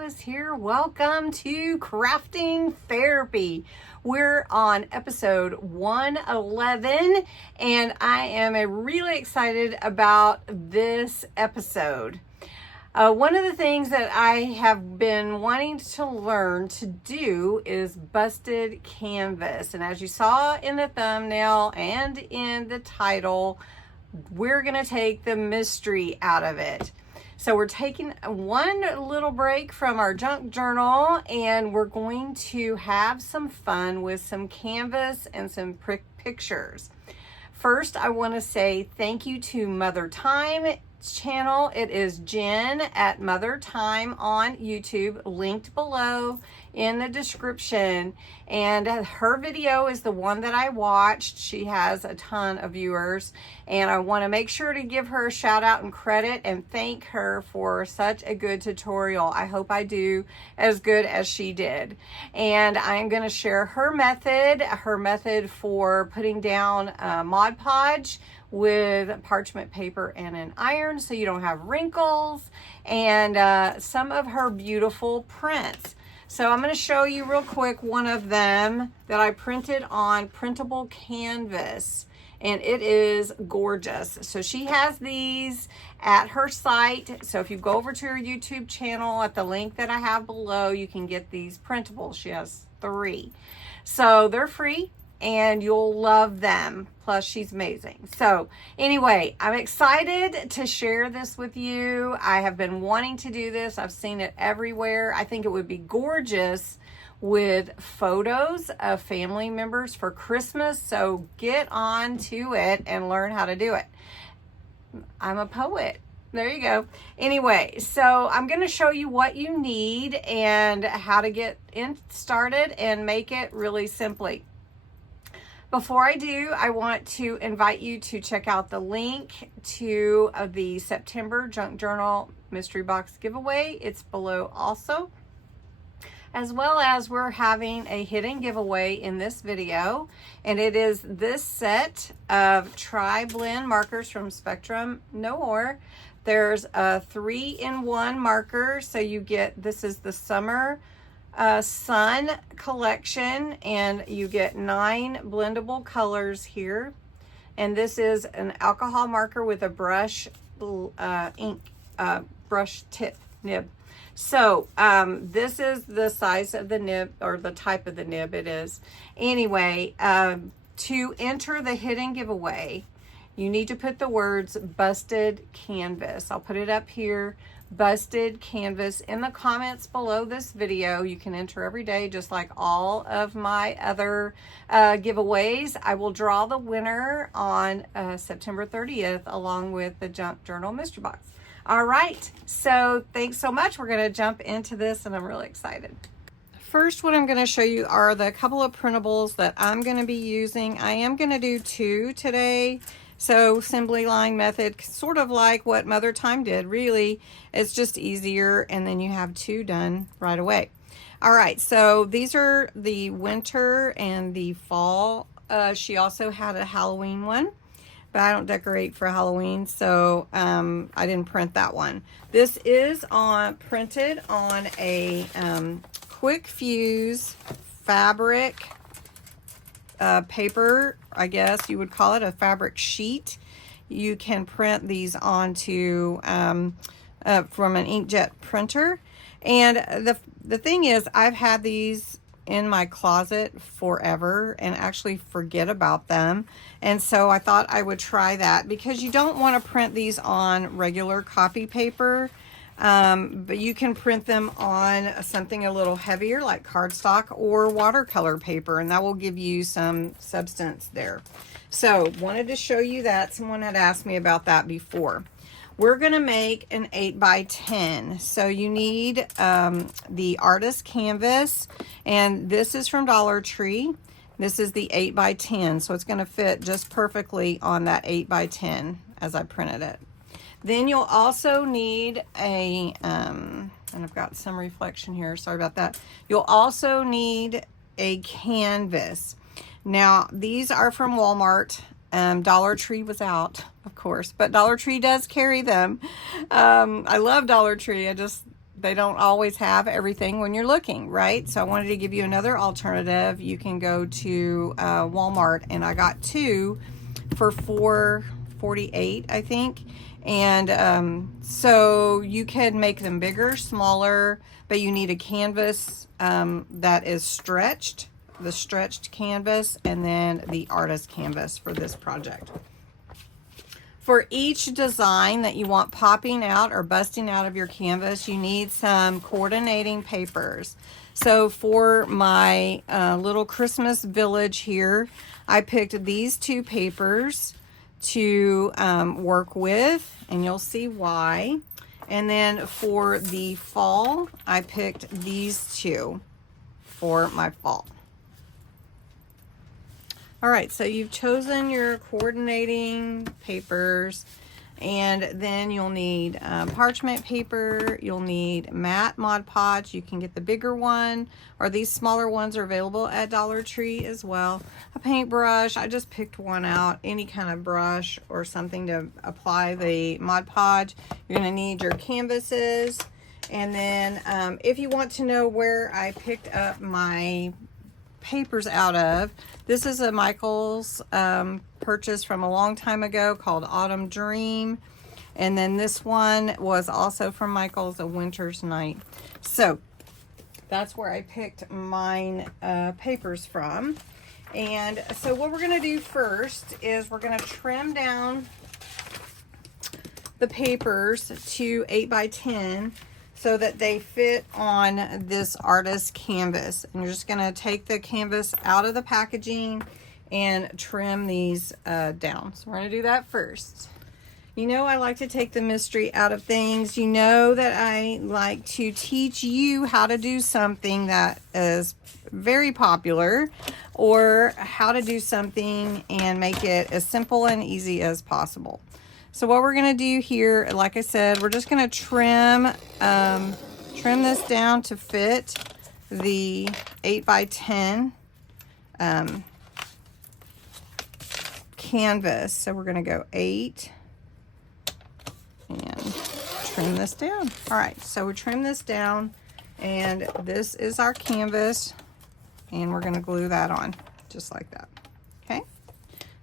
newest here, welcome to Crafting Therapy. We're on episode 111 and I am really excited about this episode. One of the things that I have been wanting to learn to do is busted canvas. And as you saw in the thumbnail and in the title, we're going to take the mystery out of it. So we're taking one little break from our junk journal and we're going to have some fun with some canvas and some pictures. First, I want to say thank you to Mother Time channel. It is Jenn at Mother Time on YouTube, linked below in the description, and her video is the one that I watched. She has a ton of viewers and I want to make sure to give her a shout out and credit and thank her for such a good tutorial. I hope I do as good as she did, and I'm going to share her method for putting down Mod Podge with parchment paper and an iron so you don't have wrinkles, and some of her beautiful prints. So I'm going to show you real quick one of them that I printed on printable canvas, and it is gorgeous. So she has these at her site. So if you go over to her YouTube channel at the link that I have below, you can get these printables. She has 3. So they're free and you'll love them. Plus, she's amazing. So anyway, I'm excited to share this with you. I have been wanting to do this. I've seen it everywhere. I think it would be gorgeous with photos of family members for Christmas. So get on to it and learn how to do it. I'm a poet. There you go. Anyway, so I'm going to show you what you need and how to get started and make it really simply. Before I do, I want to invite you to check out the link to the September Junk Journal Mystery Box giveaway. It's below also. As well as we're having a hidden giveaway in this video. And it is this set of Tri-Blend markers from Spectrum Noir. There's a 3-in-1 marker. So you get, this is the Summer Sun collection, and you get 9 blendable colors here, and this is an alcohol marker with a brush brush tip nib. So this is the size of the nib, or the type of the nib it is. Anyway, to enter the hidden giveaway, you need to put the words busted canvas. I'll put it up here. Busted canvas in the comments below this video. You can enter every day, just like all of my other giveaways. I will draw the winner on September 30th along with the Junk Journal Mystery Box. All right, so thanks so much. We're going to jump into this and I'm really excited. First, what I'm going to show you are the couple of printables that I'm going to be using. I am going to do 2 today. So assembly line method, sort of like what Mother Time did. Really, it's just easier, and then you have 2 done right away. All right, so these are the winter and the fall. She also had a Halloween one, but I don't decorate for Halloween, so I didn't print that one. This is printed on a quick fuse fabric paper, I guess you would call it, a fabric sheet. You can print these onto from an inkjet printer. And the thing is, I've had these in my closet forever and actually forget about them. And so I thought I would try that, because you don't want to print these on regular copy paper. But you can print them on something a little heavier like cardstock or watercolor paper, and that will give you some substance there. So wanted to show you that. Someone had asked me about that before. We're going to make an 8x10. So you need the artist canvas, and this is from Dollar Tree. This is the 8x10, so it's going to fit just perfectly on that 8x10 as I printed it. Then you'll also need a, and I've got some reflection here, sorry about that. You'll also need a canvas. Now, these are from Walmart. Dollar Tree was out, of course, but Dollar Tree does carry them. I love Dollar Tree. they don't always have everything when you're looking, right? So I wanted to give you another alternative. You can go to Walmart, and I got 2 for $4.48, I think. And so you can make them bigger, smaller, but you need a canvas that is stretched, the stretched canvas, and then the artist canvas for this project. For each design that you want popping out or busting out of your canvas, you need some coordinating papers. So for my little Christmas village here, I picked these 2 papers to work with, and you'll see why. And then for the fall, I picked these 2 for my fall. All right, so you've chosen your coordinating papers, and then you'll need parchment paper. You'll need matte Mod Podge. You can get the bigger one, or these smaller ones are available at Dollar Tree as well. A paintbrush. I just picked one out, any kind of brush or something to apply the Mod Podge. You're going to need your canvases, and then if you want to know where I picked up my papers out of, this is a Michael's purchase from a long time ago called Autumn Dream, and then this one was also from Michael's, A Winter's Night. So that's where I picked mine papers from. And so what we're going to do first is we're going to trim down the papers to 8 by 10 so that they fit on this artist canvas. And you're just gonna take the canvas out of the packaging and trim these down. So we're gonna do that first. You know, I like to take the mystery out of things. You know that I like to teach you how to do something that is very popular, or how to do something and make it as simple and easy as possible. So what we're going to do here, like I said, we're just going to trim this down to fit the 8 by 10 canvas. So we're going to go 8 and trim this down. All right, so we trim this down, and this is our canvas, and we're going to glue that on just like that. Okay,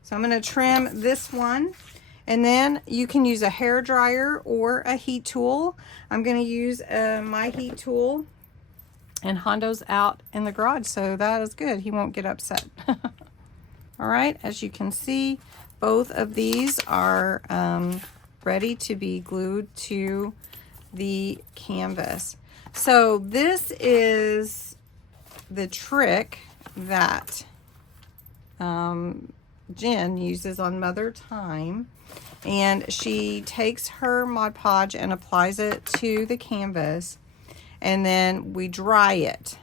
so I'm going to trim this one. And then you can use a hair dryer or a heat tool. I'm going to use my heat tool, and Hondo's out in the garage, so that is good. He won't get upset. All right, as you can see, both of these are ready to be glued to the canvas. So this is the trick that Jen uses on Mother Time. And she takes her Mod Podge and applies it to the canvas, and then we dry it.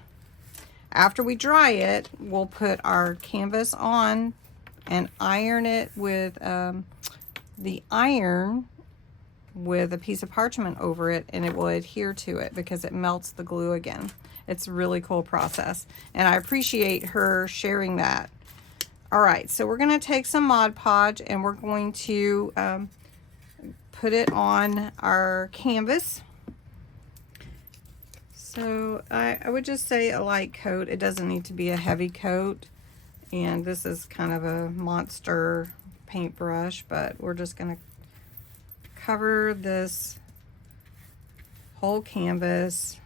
After we dry it, we'll put our canvas on and iron it with the iron with a piece of parchment over it, and it will adhere to it because it melts the glue again. It's a really cool process, and I appreciate her sharing that. All right, so we're going to take some Mod Podge, and we're going to put it on our canvas. So I would just say a light coat. It doesn't need to be a heavy coat. And this is kind of a monster paintbrush, but we're just going to cover this whole canvas.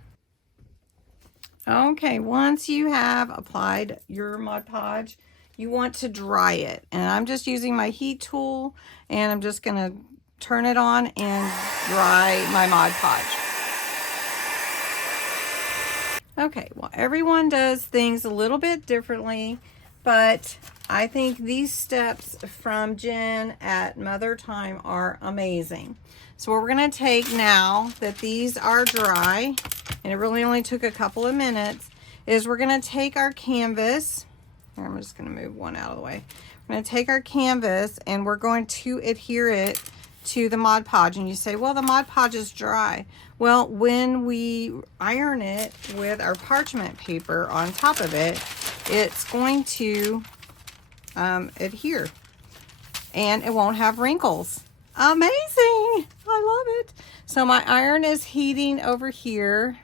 Okay, once you have applied your Mod Podge, you want to dry it. And I'm just using my heat tool, and I'm just gonna turn it on and dry my Mod Podge. Okay, well, everyone does things a little bit differently, but I think these steps from Jen at Mother Time are amazing. So what we're gonna take now that these are dry, and it really only took a couple of minutes, is we're gonna take our canvas. Here, I'm just gonna move one out of the way. We're gonna take our canvas, and we're going to adhere it to the Mod Podge. And you say, well, the Mod Podge is dry. Well, when we iron it with our parchment paper on top of it, it's going to adhere, and it won't have wrinkles. Amazing! I love it. So my iron is heating over here.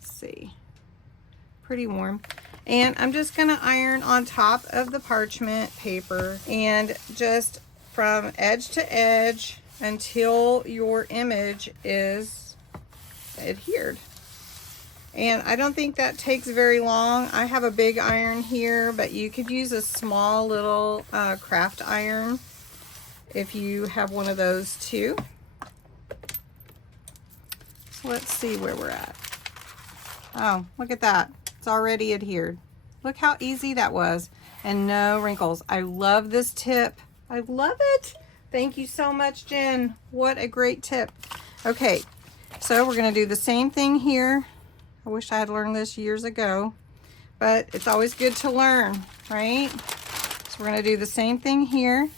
Let's see, pretty warm. And I'm just gonna iron on top of the parchment paper and just from edge to edge until your image is adhered. And I don't think that takes very long. I have a big iron here, but you could use a small little craft iron if you have one of those too. So let's see where we're at. Oh, look at that. It's already adhered. Look how easy that was, and no wrinkles. I love this tip. I love it. Thank you so much, Jen. What a great tip. Okay, so we're gonna do the same thing here. I wish I had learned this years ago, but it's always good to learn, right? So we're gonna do the same thing here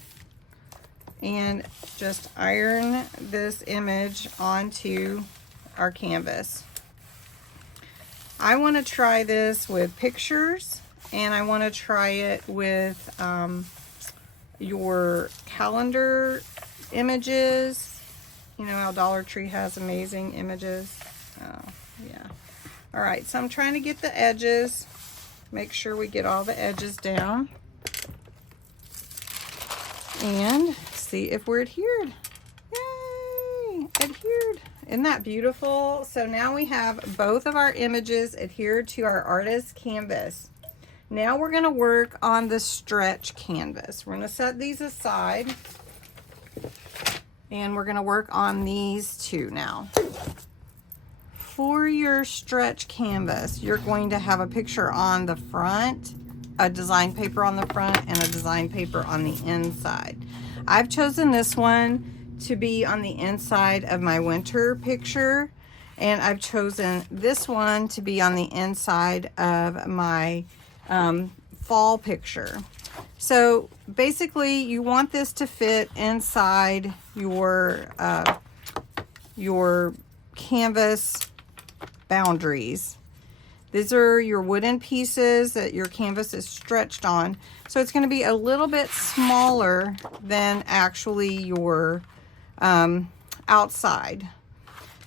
and just iron this image onto our canvas. I want to try this with pictures, and I want to try it with your calendar images. You know how Dollar Tree has amazing images. Oh, yeah. All right, so I'm trying to get the edges. Make sure we get all the edges down. And see if we're adhered. Yay, adhered. Isn't that beautiful? So now we have both of our images adhered to our artist canvas. Now we're gonna work on the stretch canvas. We're gonna set these aside and we're gonna work on these two now. For your stretch canvas, you're going to have a picture on the front, a design paper on the front, and a design paper on the inside. I've chosen this one to be on the inside of my winter picture, and I've chosen this one to be on the inside of my fall picture. So basically you want this to fit inside your canvas boundaries. These are your wooden pieces that your canvas is stretched on. So it's going to be a little bit smaller than actually your outside.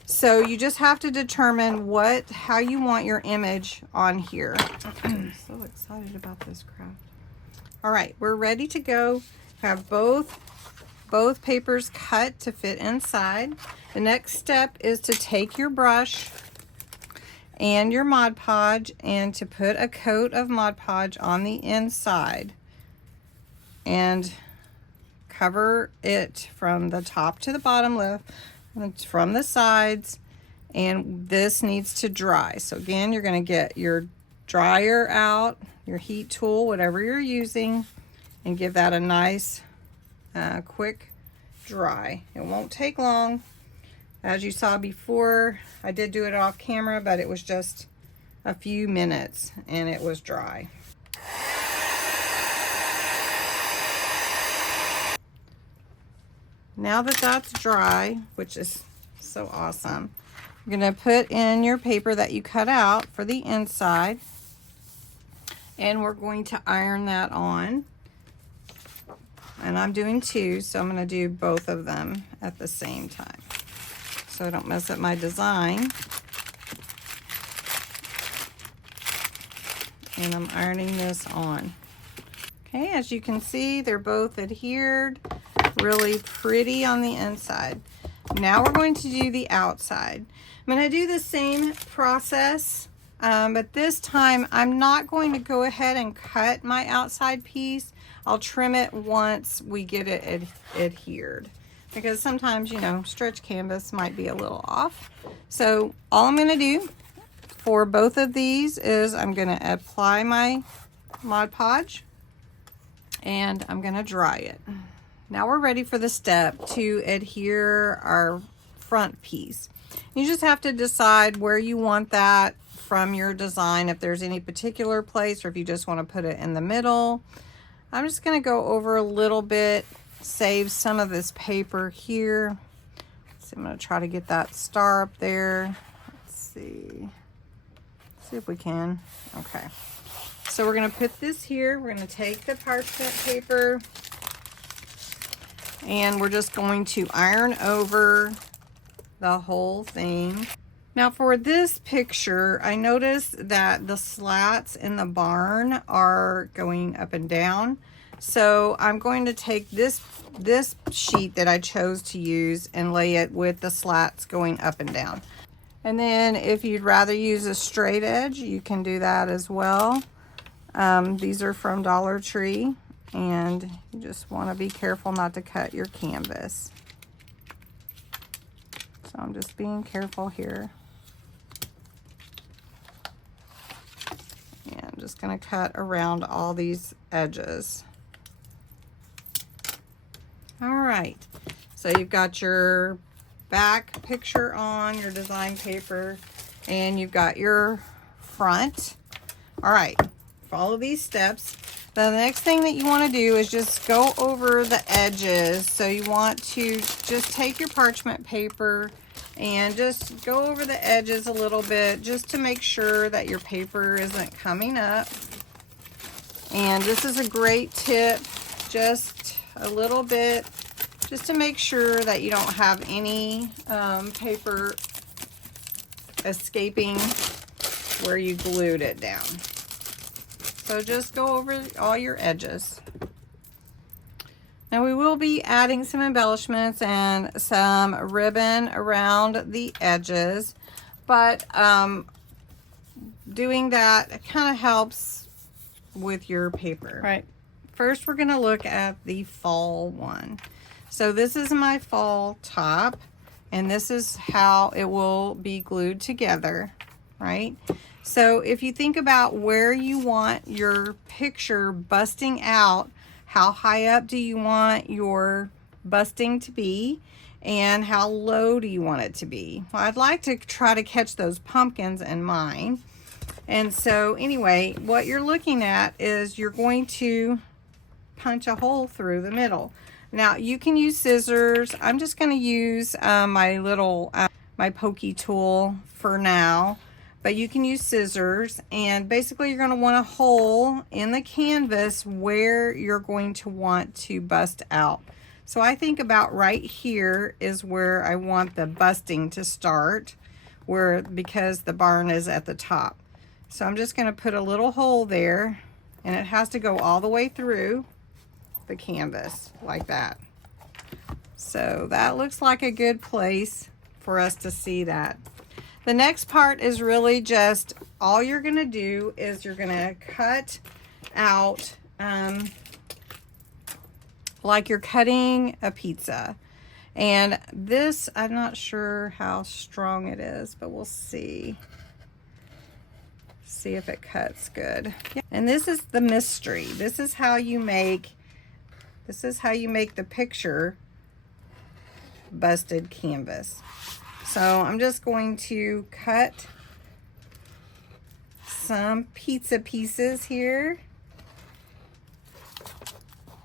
So you just have to determine how you want your image on here. I'm so excited about this craft. All right, we're ready to go. Have both papers cut to fit inside. The next step is to take your brush and your Mod Podge and to put a coat of Mod Podge on the inside and cover it from the top to the bottom left, from the sides, and this needs to dry. So again, you're going to get your dryer out, your heat tool, whatever you're using, and give that a nice quick dry. It won't take long. As you saw before, I did do it off camera, but it was just a few minutes and it was dry. Now that that's dry, which is so awesome, you're going to put in your paper that you cut out for the inside, and we're going to iron that on. And I'm doing two, so I'm going to do both of them at the same time so I don't mess up my design. And I'm ironing this on. Okay, as you can see, they're both adhered, really pretty on the inside. Now we're going to do the outside. I'm going to do the same process, but this time I'm not going to go ahead and cut my outside piece. I'll trim it once we get it adhered, because sometimes, you know, stretch canvas might be a little off. So all I'm going to do for both of these is I'm going to apply my Mod Podge and I'm going to dry it. Now we're ready for the step to adhere our front piece. You just have to decide where you want that from your design, if there's any particular place or if you just want to put it in the middle. I'm just going to go over a little bit, save some of this paper here. So I'm going to try to get that star up there. Let's see if we can. Okay, so we're going to put this here. We're going to take the parchment paper and we're just going to iron over the whole thing. Now for this picture, I noticed that the slats in the barn are going up and down. So I'm going to take this sheet that I chose to use and lay it with the slats going up and down. And then if you'd rather use a straight edge, you can do that as well. These are from Dollar Tree, and you just want to be careful not to cut your canvas. So I'm just being careful here. And I'm just going to cut around all these edges. All right, so you've got your back picture on your design paper, and you've got your front. All right, follow these steps. The next thing that you want to do is just go over the edges. So you want to just take your parchment paper and just go over the edges a little bit, just to make sure that your paper isn't coming up. And this is a great tip, just a little bit, just to make sure that you don't have any paper escaping where you glued it down. So just go over all your edges. Now we will be adding some embellishments and some ribbon around the edges, but doing that kind of helps with your paper. Right. First, we're going to look at the fall one. So this is my fall top, and this is how it will be glued together, right? So if you think about where you want your picture busting out, how high up do you want your busting to be, and how low do you want it to be? Well, I'd like to try to catch those pumpkins in mine. And so anyway, what you're looking at is you're going to punch a hole through the middle. Now you can use scissors. I'm just going to use my little my pokey tool for now, but you can use scissors, and basically you're going to want a hole in the canvas where you're going to want to bust out. So I think about right here is where I want the busting to start, because the barn is at the top. So I'm just going to put a little hole there, and it has to go all the way through the canvas like that. So that looks like a good place for us to see that. The next part is really just, all you're going to do is you're going to cut out like you're cutting a pizza. And this, I'm not sure how strong it is, but we'll see. See if it cuts good. And this is the mystery. This is how you make the picture busted canvas. So I'm just going to cut some pizza pieces here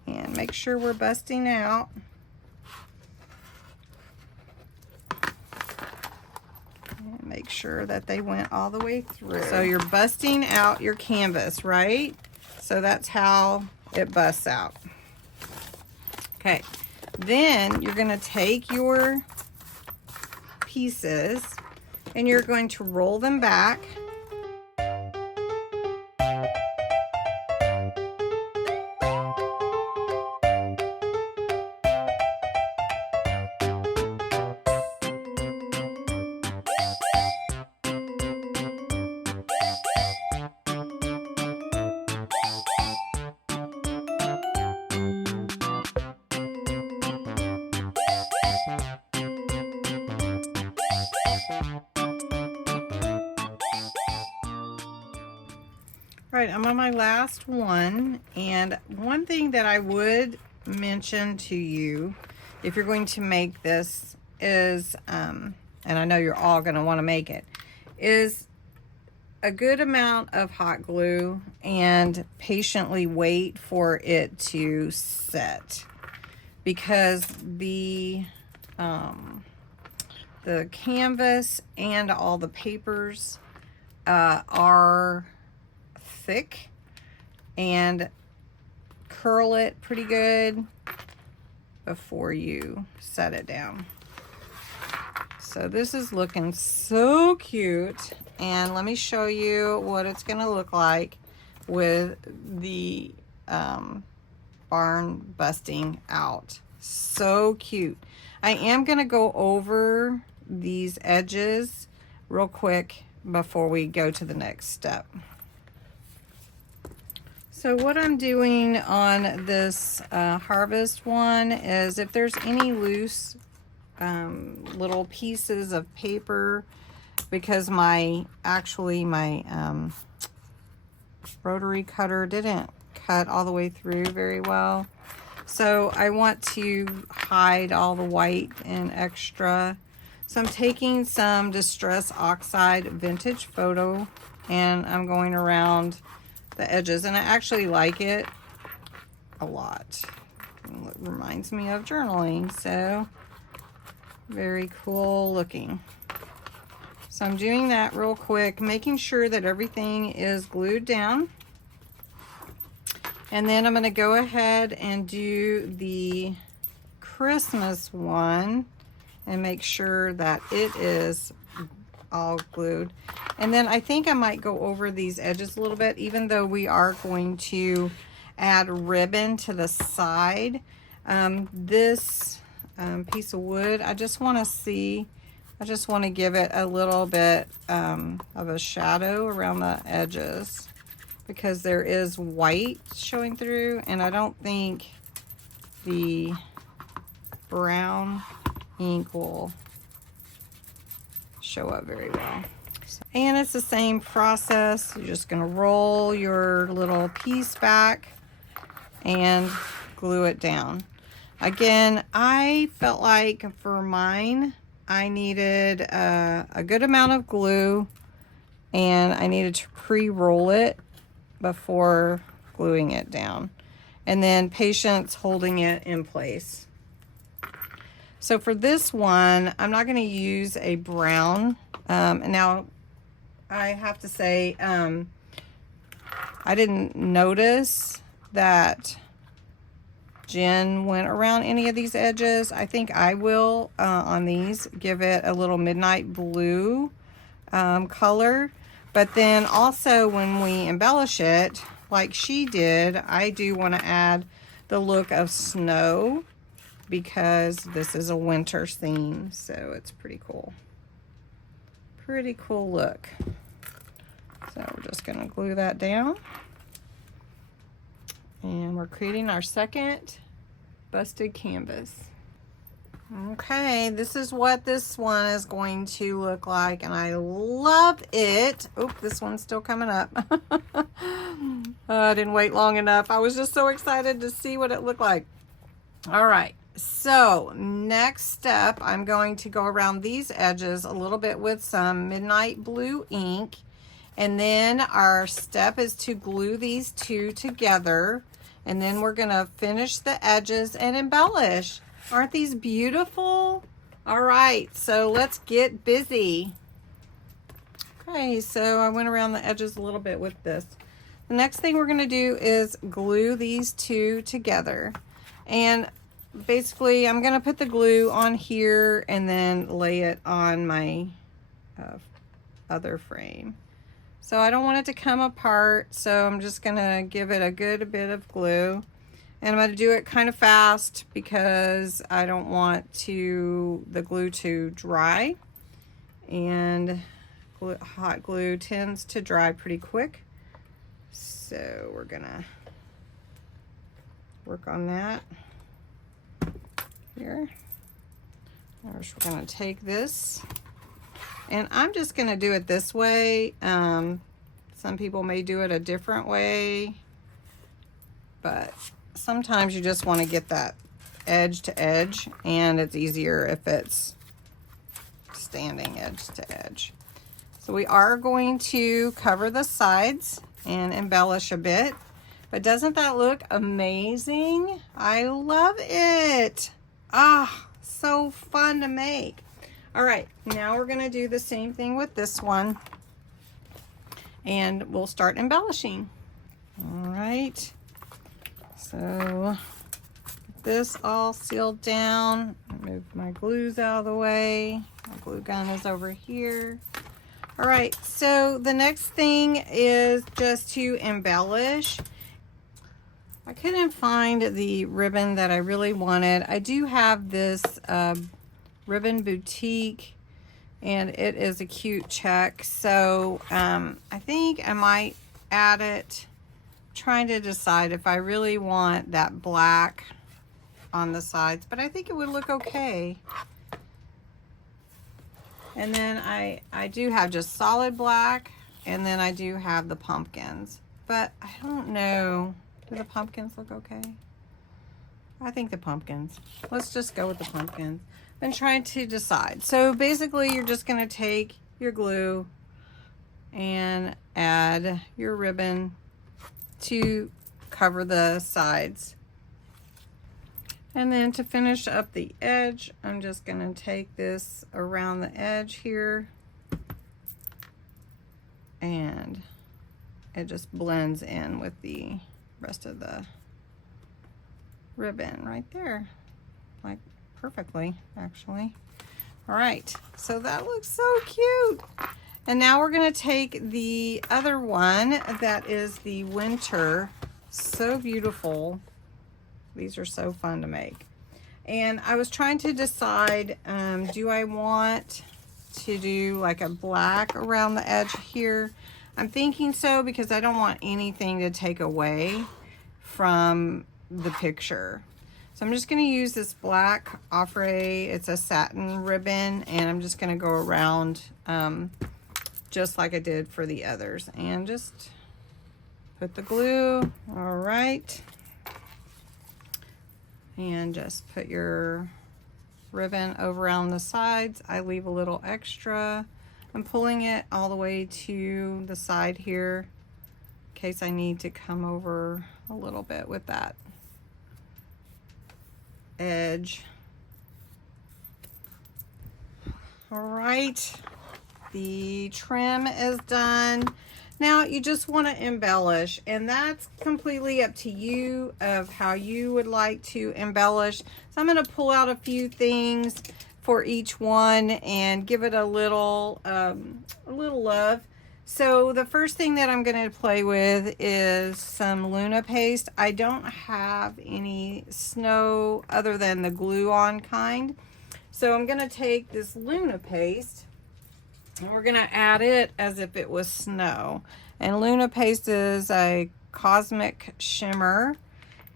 and make sure we're busting out. And make sure that they went all the way through. So you're busting out your canvas, right? So that's how it busts out. Okay, then you're going to take your pieces and you're going to roll them back. Right, I'm on my last one, and one thing that I would mention to you if you're going to make this is, and I know you're all going to want to make it, is a good amount of hot glue and patiently wait for it to set, because the canvas and all the papers are thick, and curl it pretty good before you set it down. So this is looking so cute. And let me show you what it's gonna look like with the barn busting out. So cute. I am gonna go over these edges real quick before we go to the next step. So what I'm doing on this harvest one is if there's any loose little pieces of paper, because my rotary cutter didn't cut all the way through very well. So I want to hide all the white and extra. So I'm taking some Distress Oxide Vintage Photo and I'm going around the edges, and I actually like it a lot. It reminds me of journaling, so very cool looking. So I'm doing that real quick, making sure that everything is glued down. And then I'm going to go ahead and do the Christmas one and make sure that it is all glued. And then I think I might go over these edges a little bit, even though we are going to add ribbon to the side. This piece of wood, I just want to give it a little bit of a shadow around the edges, because there is white showing through, and I don't think the brown ink will show up very well. And it's the same process. You're just going to roll your little piece back and glue it down. Again, I felt like for mine, I needed a good amount of glue, and I needed to pre-roll it before gluing it down, and then patience holding it in place. So for this one, I'm not going to use a brown. Now I have to say, I didn't notice that Jenn went around any of these edges. I think I will, on these, give it a little midnight blue color. But then also when we embellish it, like she did, I do want to add the look of snow, because this is a winter theme, so it's pretty cool. Pretty cool look. So we're just going to glue that down. And we're creating our second busted canvas. Okay, this is what this one is going to look like, and I love it. Oh, this one's still coming up. I didn't wait long enough. I was just so excited to see what it looked like. All right, so next step, I'm going to go around these edges a little bit with some midnight blue ink, and then our step is to glue these two together, and then we're gonna finish the edges and embellish. Aren't these beautiful? All right, so let's get busy. Okay, so I went around the edges a little bit with this. The next thing we're gonna do is glue these two together. And basically, I'm gonna put the glue on here and then lay it on my other frame. So I don't want it to come apart, so I'm just gonna give it a good bit of glue. And I'm going to do it kind of fast because I don't want the glue to dry. And hot glue tends to dry pretty quick. So we're going to work on that here. First, we're going to take this. And I'm just going to do it this way. Some people may do it a different way, but sometimes you just want to get that edge to edge, and it's easier if it's standing edge to edge. So we are going to cover the sides and embellish a bit, but doesn't that look amazing? I love it. Ah, so fun to make. All right, now we're going to do the same thing with this one, and we'll start embellishing. All right. So get this all sealed down. Move my glues out of the way. My glue gun is over here. All right, so the next thing is just to embellish. I couldn't find the ribbon that I really wanted. I do have this Ribbon Boutique, and it is a cute check. So I think I might add it. Trying to decide if I really want that black on the sides, but I think it would look okay. And then I do have just solid black, and then I do have the pumpkins, but I don't know. Do the pumpkins look okay? I think the pumpkins. Let's just go with the pumpkins. I've been trying to decide. So basically you're just gonna take your glue and add your ribbon to cover the sides. And then to finish up the edge, I'm just gonna take this around the edge here, and it just blends in with the rest of the ribbon right there, like perfectly actually. All right, so that looks so cute. And now we're gonna take the other one that is the winter. So beautiful. These are so fun to make. And I was trying to decide, do I want to do like a black around the edge here? I'm thinking so, because I don't want anything to take away from the picture. So I'm just going to use this black Offre. It's a satin ribbon, and I'm just going to go around just like I did for the others, and just put the glue. All right. And just put your ribbon over on the sides. I leave a little extra. I'm pulling it all the way to the side here in case I need to come over a little bit with that edge. All right, the trim is done. Now you just want to embellish, and that's completely up to you of how you would like to embellish. So I'm going to pull out a few things for each one and give it a little love. So the first thing that I'm going to play with is some Luna paste. I don't have any snow other than the glue on kind. So I'm going to take this Luna paste, and we're gonna add it as if it was snow. And Luna paste is a cosmic shimmer,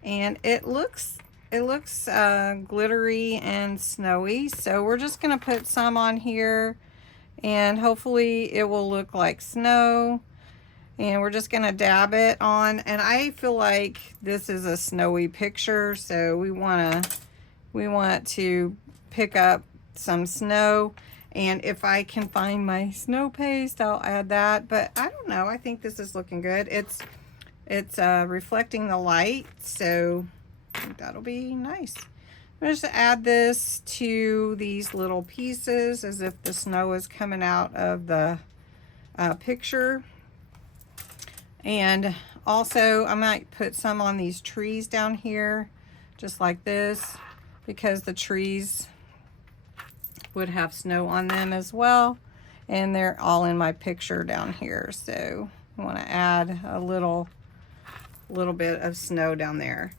and it looks glittery and snowy. So we're just gonna put some on here, and hopefully it will look like snow. And we're just gonna dab it on. And I feel like this is a snowy picture, so we want to pick up some snow. And if I can find my snow paste, I'll add that. But I don't know, I think this is looking good. It's reflecting the light, so I think that'll be nice. I'm just gonna add this to these little pieces as if the snow is coming out of the picture. And also I might put some on these trees down here, just like this, because the trees would have snow on them as well, and they're all in my picture down here. So I want to add a little bit of snow down there.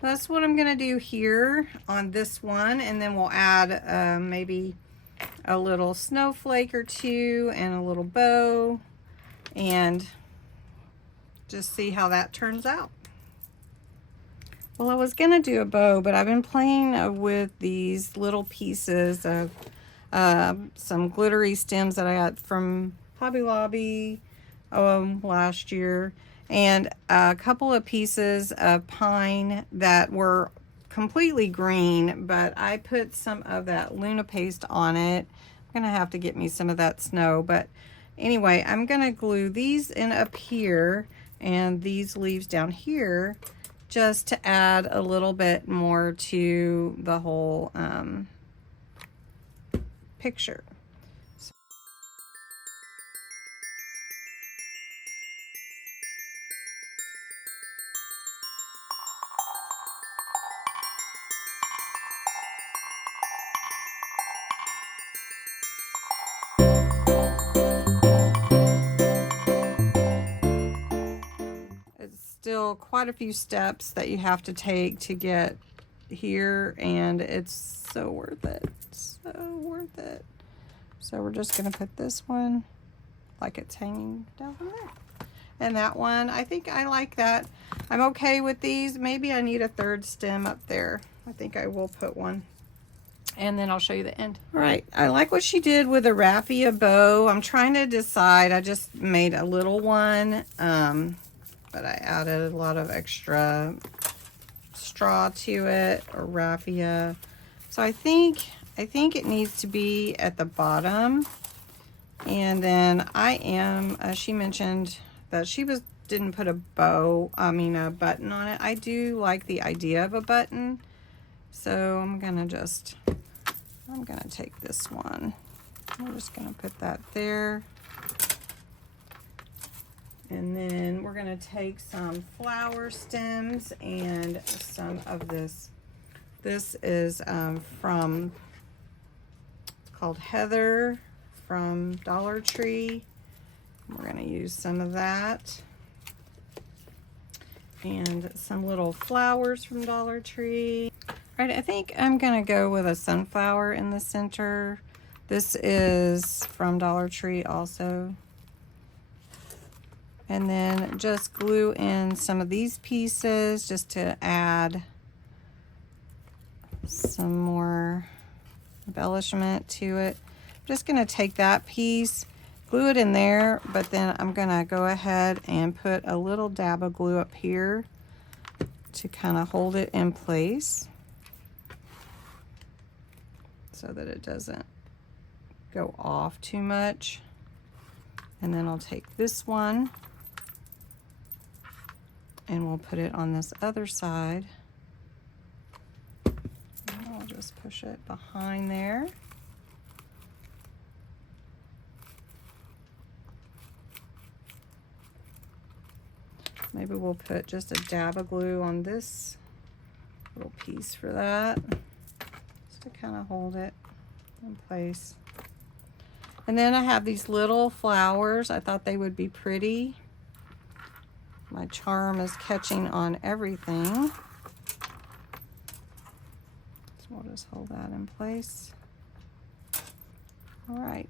That's what I'm gonna do here on this one, and then we'll add maybe a little snowflake or two and a little bow, and just see how that turns out. Well, I was gonna do a bow, but I've been playing with these little pieces of some glittery stems that I got from Hobby Lobby last year, and a couple of pieces of pine that were completely green, but I put some of that Luna paste on it. I'm gonna have to get me some of that snow, but anyway, I'm gonna glue these in up here and these leaves down here, just to add a little bit more to the whole picture. still quite a few steps that you have to take to get here, and it's so worth it. So worth it. So we're just gonna put this one like it's hanging down there. And that one, I think I like that. I'm okay with these. Maybe I need a third stem up there. I think I will put one. And then I'll show you the end. All right, I like what she did with a raffia bow. I'm trying to decide. I just made a little one, but I added a lot of extra straw to it, or raffia. So I think it needs to be at the bottom. And then she mentioned that she didn't put a button on it. I do like the idea of a button. So I'm gonna take this one. I'm just gonna put that there. And then we're gonna take some flower stems and some of this. This is it's called Heather from Dollar Tree. We're gonna use some of that. And some little flowers from Dollar Tree. All right, I think I'm gonna go with a sunflower in the center. This is from Dollar Tree also. And then just glue in some of these pieces just to add some more embellishment to it. I'm just gonna take that piece, glue it in there, but then I'm gonna go ahead and put a little dab of glue up here to kind of hold it in place so that it doesn't go off too much. And then I'll take this one and we'll put it on this other side. And I'll just push it behind there. Maybe we'll put just a dab of glue on this little piece for that, just to kind of hold it in place. And then I have these little flowers. I thought they would be pretty. My charm is catching on everything. So we'll just hold that in place. All right.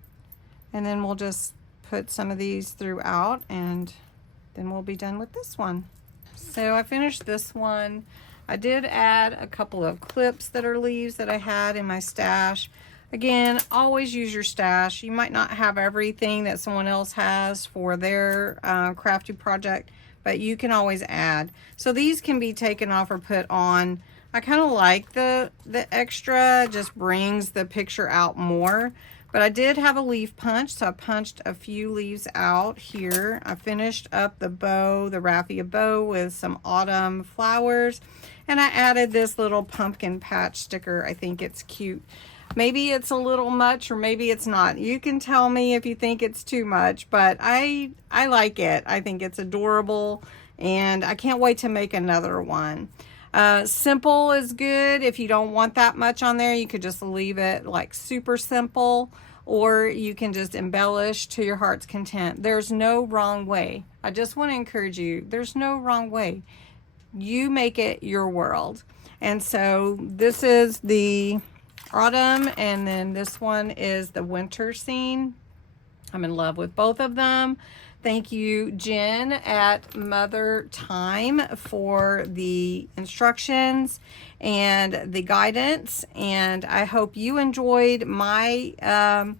And then we'll just put some of these throughout, and then we'll be done with this one. So I finished this one. I did add a couple of clips that are leaves that I had in my stash. Again, always use your stash. You might not have everything that someone else has for their crafty project, but you can always add. So these can be taken off or put on. I kind of like the extra, just brings the picture out more. But I did have a leaf punch, so I punched a few leaves out here. I finished up the bow, the raffia bow, with some autumn flowers. And I added this little pumpkin patch sticker. I think it's cute. Maybe it's a little much, or maybe it's not. You can tell me if you think it's too much, but I like it. I think it's adorable, and I can't wait to make another one. Simple is good. If you don't want that much on there, you could just leave it like super simple, or you can just embellish to your heart's content. There's no wrong way. I just want to encourage you, there's no wrong way. You make it your world. And so this is the autumn, and then this one is the winter scene. I'm in love with both of them. Thank you, Jen at Mother Time, for the instructions and the guidance. And I hope you enjoyed my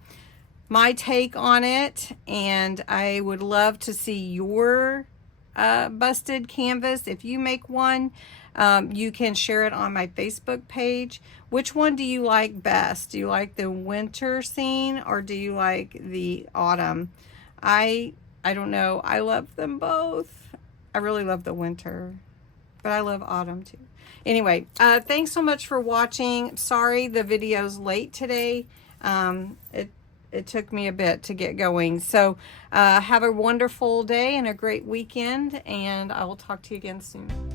my take on it. And I would love to see your busted canvas. If you make one, you can share it on my Facebook page. Which one do you like best? Do you like the winter scene, or do you like the autumn? I don't know. I love them both. I really love the winter, but I love autumn too. Anyway, thanks so much for watching. Sorry the video's late today. It took me a bit to get going. So have a wonderful day and a great weekend, and I will talk to you again soon.